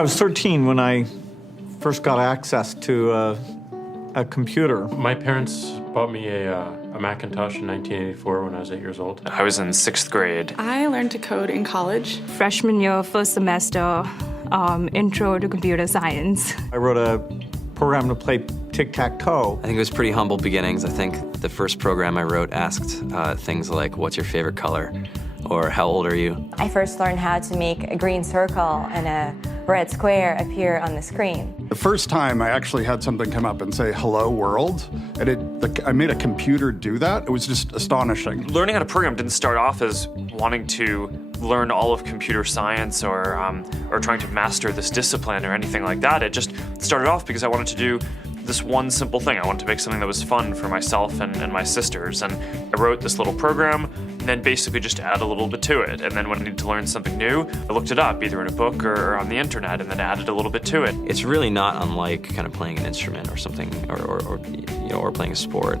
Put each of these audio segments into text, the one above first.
I was 13 when I first got access to a computer. My parents bought me a Macintosh in 1984 when I was 8 years old. I was in 6th grade. I learned to code in college. Freshman year, first semester, intro to computer science. I wrote a program to play tic-tac-toe. I think it was pretty humble beginnings. I think the first program I wrote asked things like, what's your favorite color? Or how old are you? I first learned how to make a green circle and a red square appear on the screen. The first time I actually had something come up and say, hello world, and I made a computer do that. It was just astonishing. Learning how to program didn't start off as wanting to learn all of computer science or trying to master this discipline or anything like that. It just started off because I wanted to do this one simple thing. I wanted to make something that was fun for myself and my sisters. And I wrote this little program and then basically just add a little bit to it. And then when I needed to learn something new, I looked it up either in a book or on the internet and then added a little bit to it. It's really not unlike kind of playing an instrument or something, or playing a sport.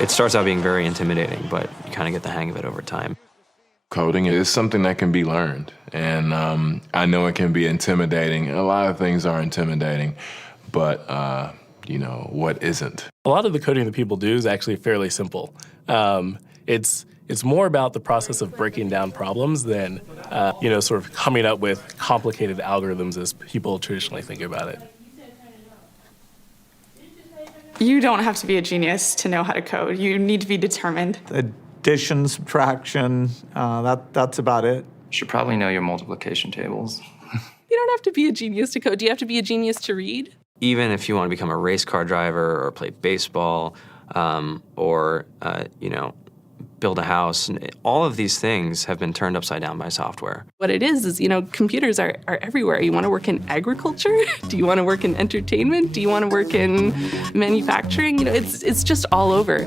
It starts out being very intimidating, but you kind of get the hang of it over time. Coding is something that can be learned, and I know it can be intimidating. A lot of things are intimidating, but what isn't? A lot of the coding that people do is actually fairly simple. It's more about the process of breaking down problems than sort of coming up with complicated algorithms as people traditionally think about it. You don't have to be a genius to know how to code. You need to be determined. Addition, subtraction, that's about it. You should probably know your multiplication tables. You don't have to be a genius to code. Do you have to be a genius to read? Even if you want to become a race car driver or play baseball or build a house, all of these things have been turned upside down by software. What it is computers are everywhere. You want to work in agriculture? Do you want to work in entertainment? Do you want to work in manufacturing? It's just all over.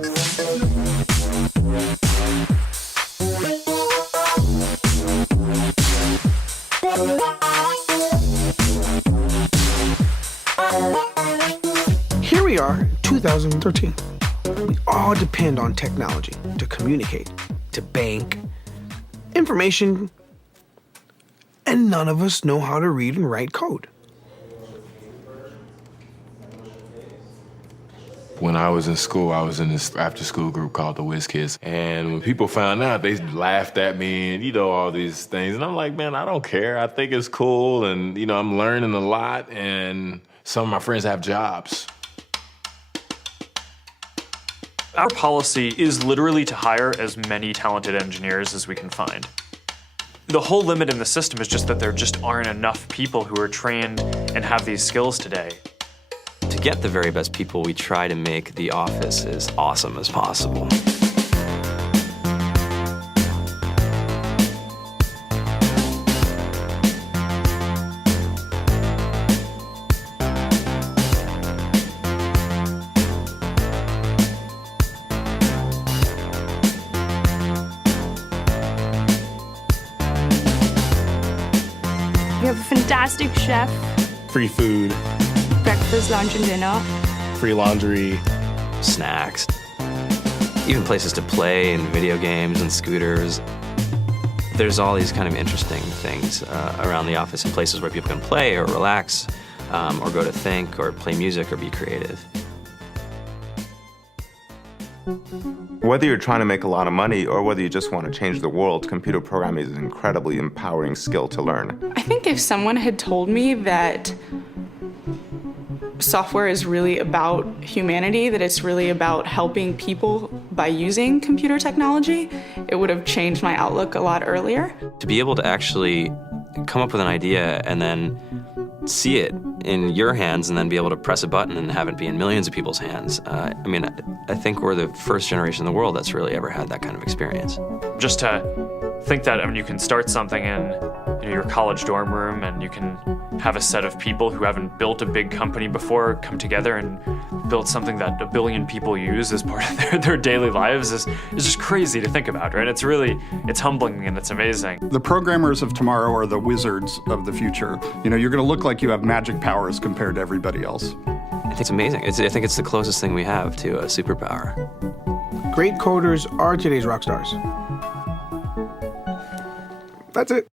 Here we are, 2013. We all depend on technology to communicate, to bank, information, and none of us know how to read and write code. When I was in school, I was in this after-school group called the Whiz Kids. And when people found out, they laughed at me and, all these things. And I'm like, man, I don't care. I think it's cool. And, I'm learning a lot. And some of my friends have jobs. Our policy is literally to hire as many talented engineers as we can find. The whole limit in the system is just that there just aren't enough people who are trained and have these skills today. To get the very best people, we try to make the office as awesome as possible. We have a fantastic chef, Free food, breakfast, lunch, and dinner. free laundry, snacks, even places to play and video games and scooters. There's all these kind of interesting things around the office and places where people can play or relax or go to think or play music or be creative. Whether you're trying to make a lot of money or whether you just want to change the world, computer programming is an incredibly empowering skill to learn. I think if someone had told me that software is really about humanity, that it's really about helping people by using computer technology, it would have changed my outlook a lot earlier. To be able to actually come up with an idea and then see it in your hands and then be able to press a button and have it be in millions of people's hands. I think we're the first generation in the world that's really ever had that kind of experience. Just to think that you can start something in your college dorm room and you can have a set of people who haven't built a big company before come together and build something that 1 billion people use as part of their daily lives is just crazy to think about, right? It's humbling and it's amazing. The programmers of tomorrow are the wizards of the future. You're going to look like you have magic powers compared to everybody else. I think it's amazing. I think it's the closest thing we have to a superpower. Great coders are today's rock stars. That's it.